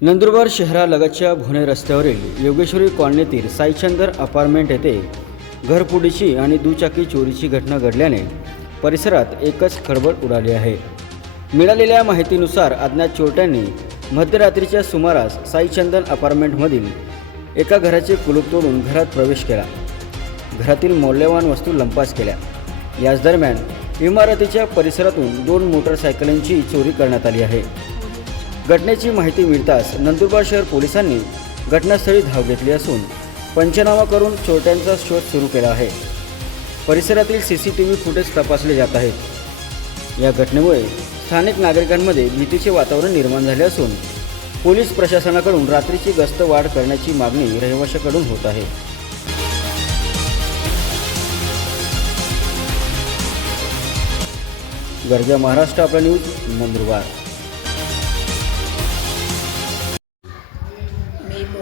नंदुरबार शहरालगतच्या भुणे रस्त्यावरील योगेश्वरी कॉलनीतील साईचंदर अपार्टमेंट येथे घरपुडीची आणि दुचाकी चोरीची घटना घडल्याने परिसरात एकच खळबळ उडाली आहे. मिळालेल्या माहितीनुसार अज्ञात चोरट्यांनी मध्यरात्रीच्या सुमारास साईचंदन अपार्टमेंटमधील एका घराचे कुलूप तोडून घरात प्रवेश केला. घरातील मौल्यवान वस्तू लंपास केल्या. याच दरम्यान इमारतीच्या परिसरातून दोन मोटरसायकलींची चोरी करण्यात आली आहे. घटनेची माहिती मिळताच नंदुरबार शहर पोलिसांनी घटनास्थळी धाव घेतली असून पंचनामा करून चोरट्यांचा शोध सुरू केला आहे. परिसरातील C C T V footage तपासले जात आहेत. या घटनेमुळे स्थानिक नागरिकांमध्ये भीतीचे वातावरण निर्माण झाले असून पोलीस प्रशासनाकडून रात्रीची गस्त वाढ करण्याची मागणी रहिवाशाकडून होत आहे. गर्जा महाराष्ट्र आपला न्यूज नंदुरबार.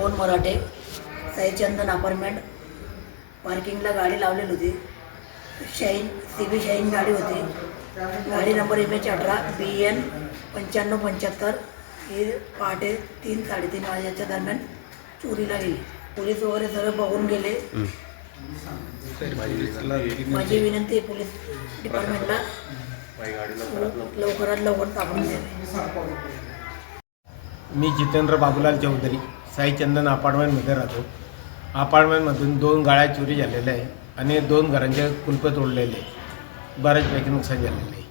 मोहन मराठे साईचंदन अपार्टमेंट पार्किंगला गाडी लावलेली होती. शाईन सी बी शाईन गाडी होती. गाडी नंबर एम एच अठरा बी एन पंच्याण्णव पंच्याहत्तर. ही पहाटे तीन साडेतीन वाजेच्या दरम्यान चोरीला गेली. पोलीस वगैरे सगळं बघून गेले. माझी विनंती आहे पोलीस डिपार्टमेंटला लवकरात लवकर सापडून द्यावे मी जितेंद्र बाबूलाल चौधरी. साईचंदन अपार्टमेंटमध्ये राहतो. अपार्टमेंटमधून दोन गाळ्या चोरी झालेल्या आहे आणि दोन घरांचे कुलपं तोडलेले आहे. बऱ्याचपैकी नुकसान झालेलं आहे.